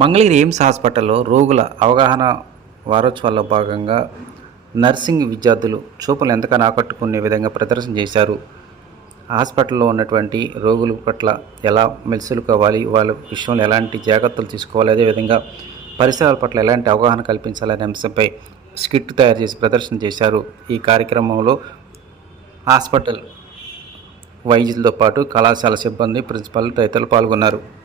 Mangalagiri AIIMS హాస్పిటల్లో రోగుల అవగాహన వారోత్సవాల్లో భాగంగా నర్సింగ్ విద్యార్థులు చూపులు ఎంతగానో ఆకట్టుకునే విధంగా ప్రదర్శన చేశారు. హాస్పిటల్లో ఉన్నటువంటి రోగుల పట్ల ఎలా మెలుసుకోవాలి, వాళ్ళ విషయంలో ఎలాంటి జాగ్రత్తలు తీసుకోవాలి, అదేవిధంగా పరిసరాల పట్ల ఎలాంటి అవగాహన కల్పించాలనే అంశంపై స్కిట్ తయారు చేసి ప్రదర్శన చేశారు. ఈ కార్యక్రమంలో హాస్పిటల్ వైద్యులతో పాటు కళాశాల సిబ్బంది, ప్రిన్సిపాల్ తదితరులు పాల్గొన్నారు.